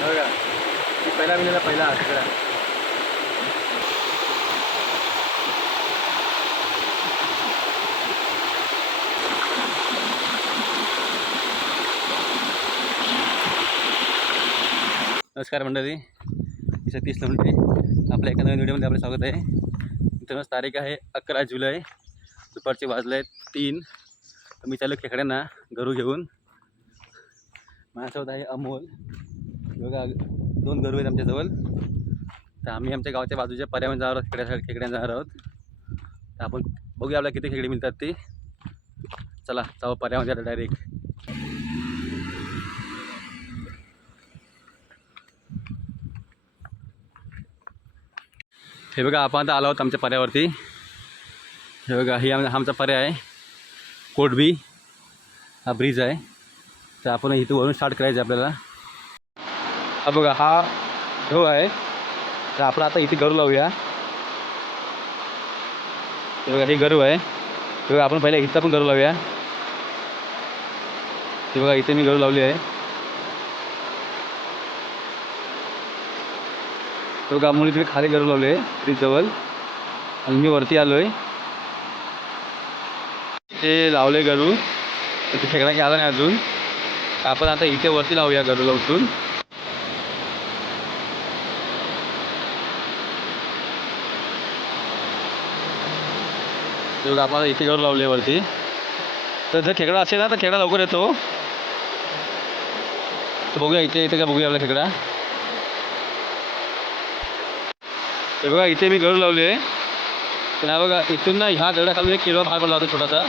बघा पहिला मिळाला पहिला सगळा नमस्कार मंडळी मी सतीश लमटे आपल्या एका नवीन व्हिडिओमध्ये आपलं स्वागत आहे. मित्रांनो तारीख आहे अकरा जुलै. दुपारचे वाजले आहेत तीन. मी चालू खेकड्यांना घरू घेऊन. माझ्यासोबत आहे अमोल. बघा दोन गरू आहेत आमच्याजवळ. तर आम्ही आमच्या गावाच्या बाजूच्या पर्यावरण जाणार आहोत खेड्या खेकड्या जाणार आहोत. तर आपण बघूया आपल्याला किती खेकडे मिळतात ते. चला जाऊ पर्यावरण डायरेक्ट हे बघा आपण आता आलो आहोत आमच्या पर्यावरती. हे बघा ही आमचा पर्याय आहे. कोटबी हा ब्रिज आहे. तर आपण इथं वरून स्टार्ट करायचं आहे आपल्याला. हा बघा हा ढो आहे. तर आपण आता इथे गरू लावूया. हे बघा हे गरू आहे. हे बघा आपण पहिल्या इथं पण गरू लावूया. हे बघा इथे मी गरू लावली आहे. तो बघा मुली तिथे खाली गरू लावले जवळ आणि मी वरती आलो आहे ते लावले गरू. तर ते खेकडा आलं नाही अजून. आपण आता इथे वरती लावूया गरूला उचलून ते बघा आपण इथे गरू लावले वरती. तर जर खेकडा असेल ना तर खेकडा लवकर येतो. तर बघूया इथे इथे का बघूया आपला खेकडा. ते बघा इथे मी गरू लावले पण हा बघा इथून ना ह्या दगडाखालून एक किलो भाग पडला होता छोटासा.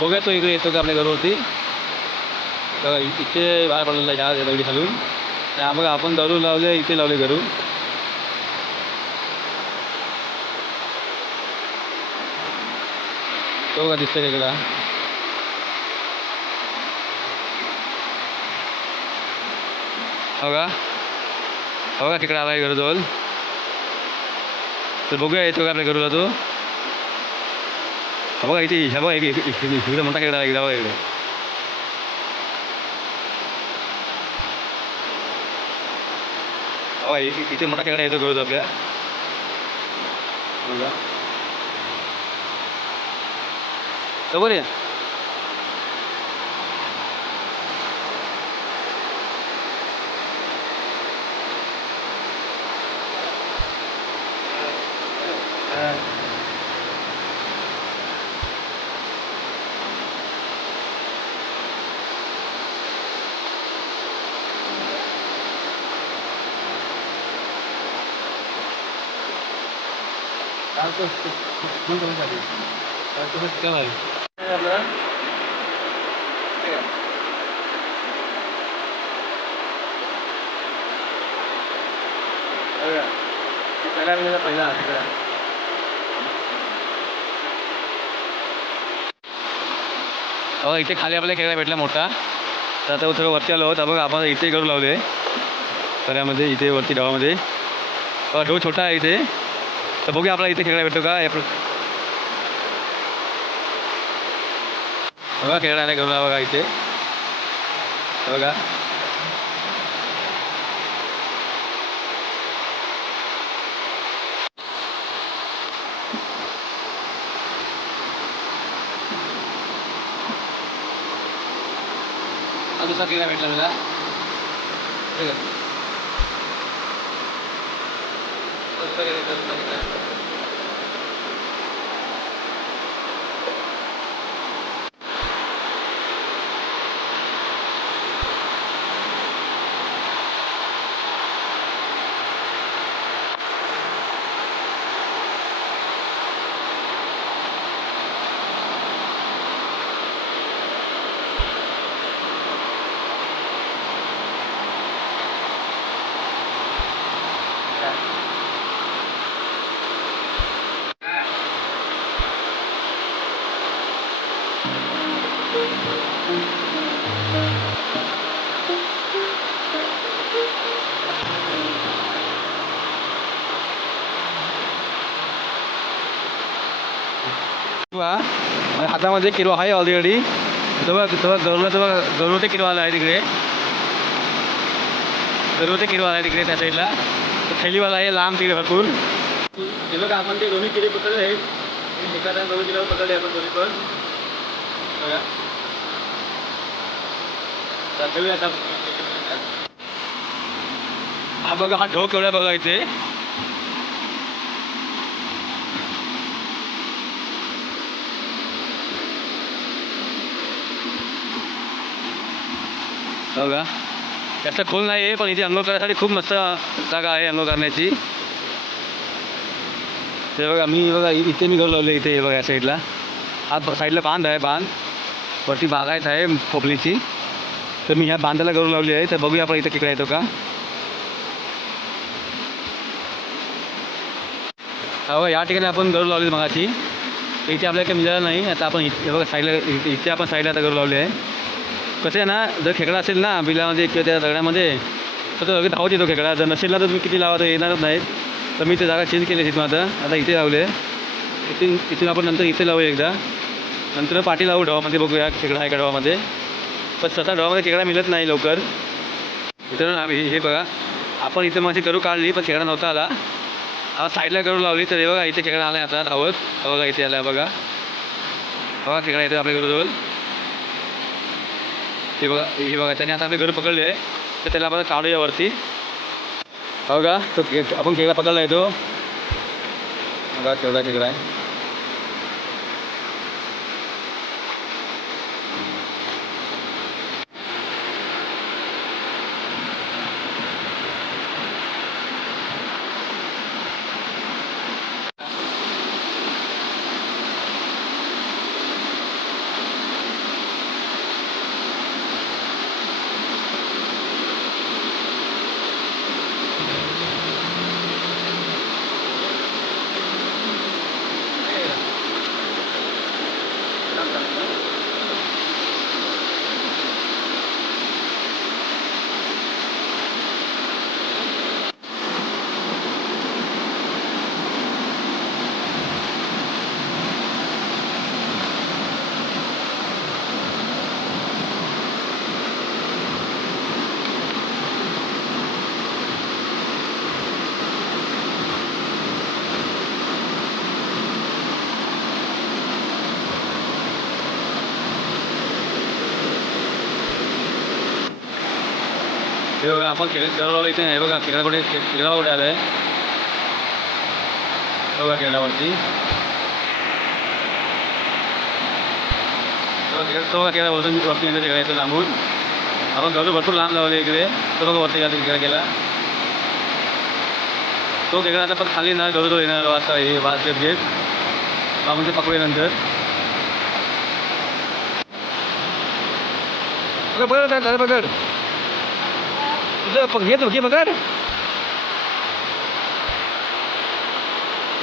बघूया तो इकडे येतो का आपल्या घरावरती. बघा इथे बाहेर पडलेला ह्या दगडी खालून आणि हा बघा आपण गरू लावले इथे लावले गरू तो का दिसतोय इकडा? हो का? हो का? तिकडे आहे घराजवळ. तर बघूया येतो का आपल्या घरूला तो? हा बघा इथे ह्या बघा इकडे इकडे इकडे मोठा खेळा इकडे बघा इकडे. हो इथे मोठा खेकडा येतो घरून आपल्या. बघा. どこであと、なんかなんかで、あと、なんかで。आहे पहिला मिळाला पहिला तिकडे. हो इथे खाली आपल्याला खेळायला भेटला मोठा. तर आता थोडं वरती आलो आहोत. बघा आपण इथे करू लावले. पर्यामध्ये इथे वरती डावामध्ये. बघा ढो छोटा आहे इथे. तर बघूया आपल्याला इथे खेळायला भेटतो का? आपलं बघा खेळायला करू बघा इथे बघा हा दुसरा खेळायला भेटला मला ठीक आहे. किंवा हातामध्ये किलो आहे ऑलरेडी तेव्हा तेव्हा गरुला तेव्हा गरुड ते किलो आला आहे तिकडे. सर्व ते आला आहे तिकडे त्या साईडला थैलीवाला आहे लांब तिकडे भरपूर. हे बघा आपण ते दोन्ही किडे पकडले आहेत. एका त्या दोन्ही किडे पकडले आपण दोन्ही पण. बघा आता. हा बघा हा ढोक एवढा बघा इथे. बघा. जास्त खोल नाही आहे पण इथे अंघोळ करण्यासाठी खूप मस्त जागा आहे अंघोळ करण्याची. ते बघा मी बघा इथे मी घर लावले इथे हे बघा साईडला हा ब- साईडला बांध आहे बांध। वरती बागायत आहे खोपलीची तर मी ह्या बांधाला गरू लावली आहे तर बघूया आपण इथे तिकडे येतो का। हो या ठिकाणी आपण गरू लावली मगाची तर इथे आपल्याला काही मिळालं नाही आता आपण इथे बघा साईडला इथे इथे आपण साईडला आता गरू लावली आहे कसं आहे ना जर खेकडा असेल ना बिलामध्ये किंवा त्या दगडामध्ये तर तो लगेच धावत येतो खेकडा जर नसेल ना तर तुम्ही किती लावा तर येणारच नाहीत तर मी ते जागा चेंज केली तिथून आता आता इथे लावले। इथून इथून आपण नंतर इथे लावू एकदा. नंतर पाठी लावू डवामध्ये बघूया खेकडा आहे का डवामध्ये पण स्वतः डवामध्ये खेकडा मिळत नाही लवकर. इथं आम्ही हे बघा आपण इथं माझी करू काढली पण खेकडा नव्हता आला. हा साईडला करू लावली तर हे बघा इथे खेकडा आला आता धावत. बघा इथे आला बघा. बघा खेकडा येतो आपल्या घराजवळ. हे बघा हे बघा त्याने आता आपले घर पकडले आहे. तर त्याला आपण काढूया वरती. हो का तो आपण खेकडा पकडला येतो बघा केवढा खेकडा आहे. हे बघा आपण खेळ इथे बघा आलं आहे बघा तो बघा खेळा वरतून वरती येतं खेळायचं लांबून आपण घरून भरपूर लांब लावले इकडे तो बघा वरती जातो तिकडे गेला तो खेळा आता पण खाली ना घरू येणार वाजता हे बास्केट घेत आपण ते पकडल्यानंतर पकड पकड दादा पकड तुझं पग घेतो घे पकड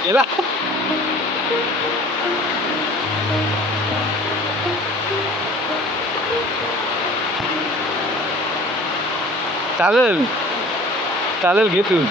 गेला चालेल चालेल घे तू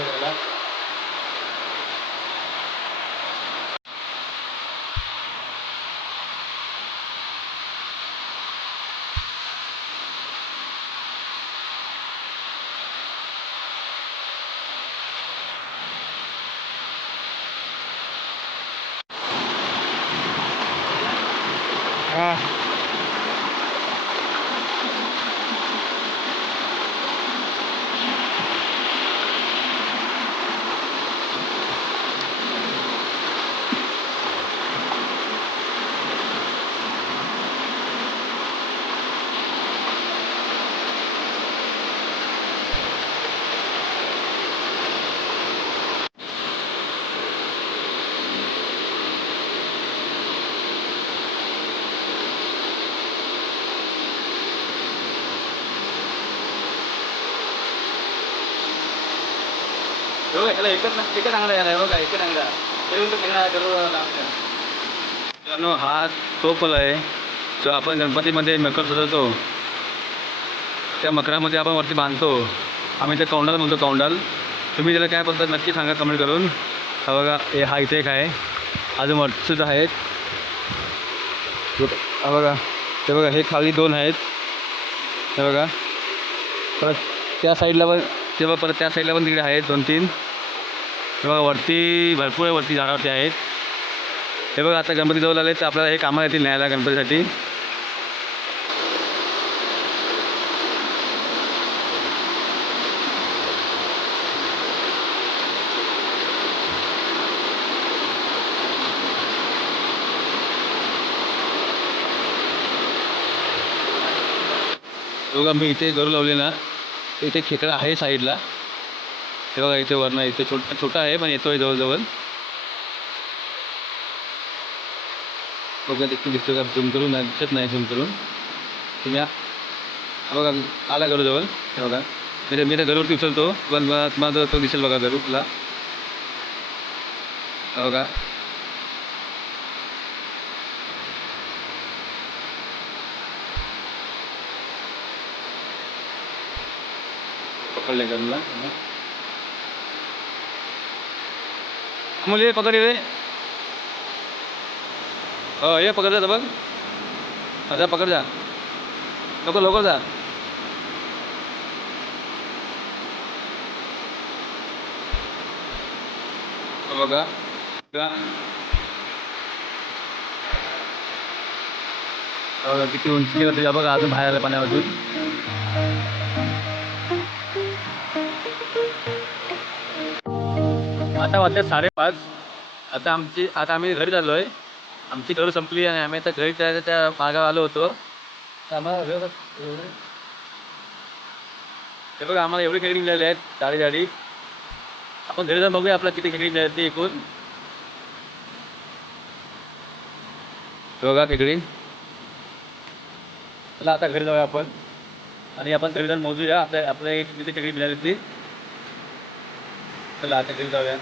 हा हो याला एकच एकच चांगला आहे बघा एकच चांगला तरी तो खेळणार मित्रांनो हा तो फल आहे जो आपण गणपतीमध्ये मकर सजवतो त्या मकरामध्ये आपण वरती बांधतो आम्ही ते कौंडाल म्हणतो कौंडाल तुम्ही त्याला काय बोलतात नक्की सांगा कमेंट करून हा बघा हे हा इथे एक आहे अजून वरतीच आहेत हा बघा ते बघा हे खाली दोन आहेत हे बघा परत त्या साईडला पण ते बघा परत त्या साईडला पण तिकडे आहेत दोन तीन किंवा वरती भरपूर वरती झाडावरती आहेत. हे बघा आता गणपती जवळ आले तर आपल्याला हे कामाला येतील न्यायला गणपतीसाठी. बघा मी इथे गरू लावले ना इथे खेकडा आहे साईडला. हे बघा इथे वरनं इथे छोटा छोटा आहे पण येतोय जवळजवळ. बघा देखील दिसतो का? झूम करून दिसत नाही झूम करून. तुम्ही बघा आला गरू जवळ. हे बघा. म्हणजे मी त्या गरूवरती उचलतो पण मला तुम्हाला तो दिसेल बघा घरू तुला. हा बघा. पकडले गरूला अमोल ये पकड ये रे हो ये पकड जा बघ. जा पकड जा. लवकर लवकर जा. बघा. बघा किती उंची होती का बघा अजून बाहेर आलं पाण्यामधून आता वाजतात साडेपाच. आता आमची आता आम्ही घरी आलो आहे आमची घर संपली आणि आम्ही आता घरी त्या त्या मागावर आलो होतो. ते आम्हाला हे बघा आम्हाला एवढी खेळणी मिळाली आहेत जाडी जाडी. आपण घरी जाऊन बघूया आपल्याला किती खेळी मिळाली ती एकूण. बघा खेकडी. चला आता घरी जाऊया आपण. आणि आपण घरी जाऊन मोजूया आपल्या आपल्या किती खेळी मिळाली ती. चला आता घरी जाऊया.